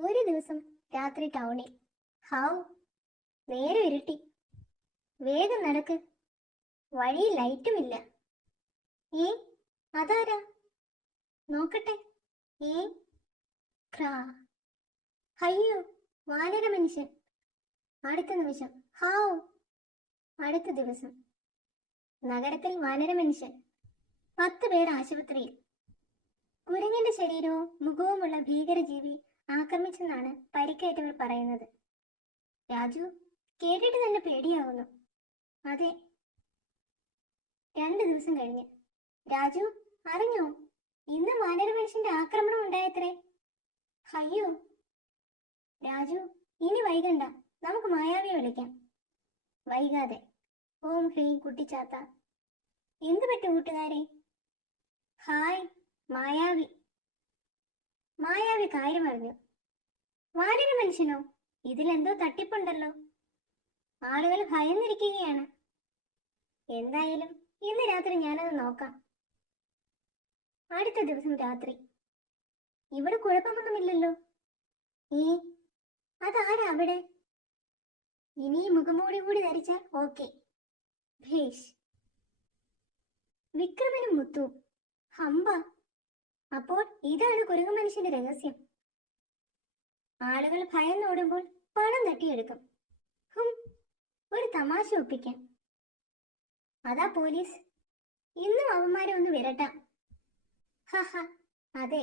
ഒരു ദിവസം രാത്രി ടൗണിൽ. ഹാവ്, നേരെ ഇരുട്ടി. വേഗം നടക്ക്, വഴിയിൽ ലൈറ്റുമില്ല. ഏ, അതാരാ? നോക്കട്ടെ. ഏ, ക്രാ. അയ്യോ, വാനര മനുഷ്യൻ. അടുത്ത നിമിഷം ഹാവ്. അടുത്ത ദിവസം നഗരത്തിൽ വാനര മനുഷ്യൻ. 10 പേർ ആശുപത്രിയിൽ. കുരങ്ങന്റെ ശരീരവും മുഖവുമുള്ള ഭീകരജീവി ആക്രമിച്ചെന്നാണ് പരിക്കേറ്റവർ പറയുന്നത്. രാജു, കേട്ടിട്ട് തന്നെ പേടിയാവുന്നു. അതെ. 2 ദിവസം കഴിഞ്ഞ്. രാജു, അറിഞ്ഞോ, ഇന്ന് വാനര മനുഷ്യന്റെ ആക്രമണം ഉണ്ടായത്രേ. അയ്യോ. രാജു, ഇനി വൈകണ്ട, നമുക്ക് മായാവിയെ വിളിക്കാം. വൈകാതെ. ഓം ഹ്രീം കുട്ടിച്ചാത്ത. എന്ത് പറ്റും കൂട്ടുകാരെ? ഹായ്, മായാവി. മായാവി കാര്യം അറിഞ്ഞു. വാനര മനുഷ്യനോ? ഇതിലെന്തോ തട്ടിപ്പുണ്ടല്ലോ. ആളുകൾ ഭയന്നിരിക്കുകയാണ്. എന്തായാലും ഇന്ന് രാത്രി ഞാനത് നോക്കാം. അടുത്ത ദിവസം രാത്രി. ഇവിടെ കുഴപ്പമൊന്നുമില്ലല്ലോ. അതാരാ അവിടെ? ഇനി മുഖംമൂടി കൂടി ധരിച്ചാൽ ഓക്കെ. ഭേഷ്. വിക്രമനും മുത്തു. ഹമ്പ. അപ്പോൾ ഇതാണ് കുരങ്ങു മനുഷ്യന്റെ രഹസ്യം. ആളുകൾ ഭയന്നോടുമ്പോൾ പണം തട്ടിയെടുക്കും. ഒരു തമാശ ഒപ്പിക്കാം. അതാ പോലീസ്. ഇന്നും അവന്മാരെ ഒന്ന് വിരട്ടാം. ഹഹ, അതെ,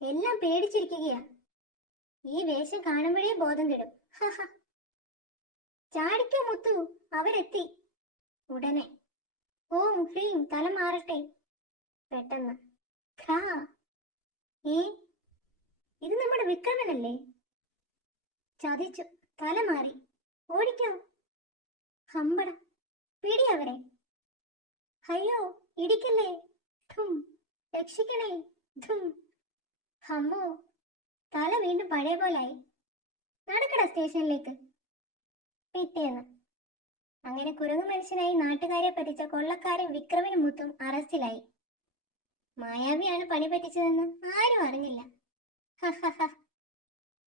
എല്ലാം പേടിച്ചിരിക്കുകയാ. ഈ വേഷം കാണുമ്പോഴേ ബോധം കെടും. ഹഹ. ചാടിക്കോ മുത്തു, അവരെത്തി. ഉടനെ ഓം ഹ്രീം തല മാറട്ടെ. പെട്ടെന്ന് ഖാ. ഇത് നമ്മുടെ വിക്രമനല്ലേ? ചതിച്ചു, തല മാറി. ഓടിക്കോ. ഹമ്പട, പിടി അവരെ. അയ്യോ, ഇടിക്കല്ലേ. ധും, രക്ഷിക്കണേ. ധും. ഹമ്മോ, തല വീണ്ടും പഴയ പോലായി. നടക്കട സ്റ്റേഷനിലേക്ക്. പിറ്റേന്ന്. അങ്ങനെ കുരങ്ങു മനുഷ്യനായി നാട്ടുകാരെ പറ്റിച്ച കൊള്ളക്കാരൻ വിക്രമനും മുത്തും അറസ്റ്റിലായി. മായാവിയാണ് പണി പറ്റിച്ചതെന്ന് ആരും അറിഞ്ഞില്ല. ഹഹ.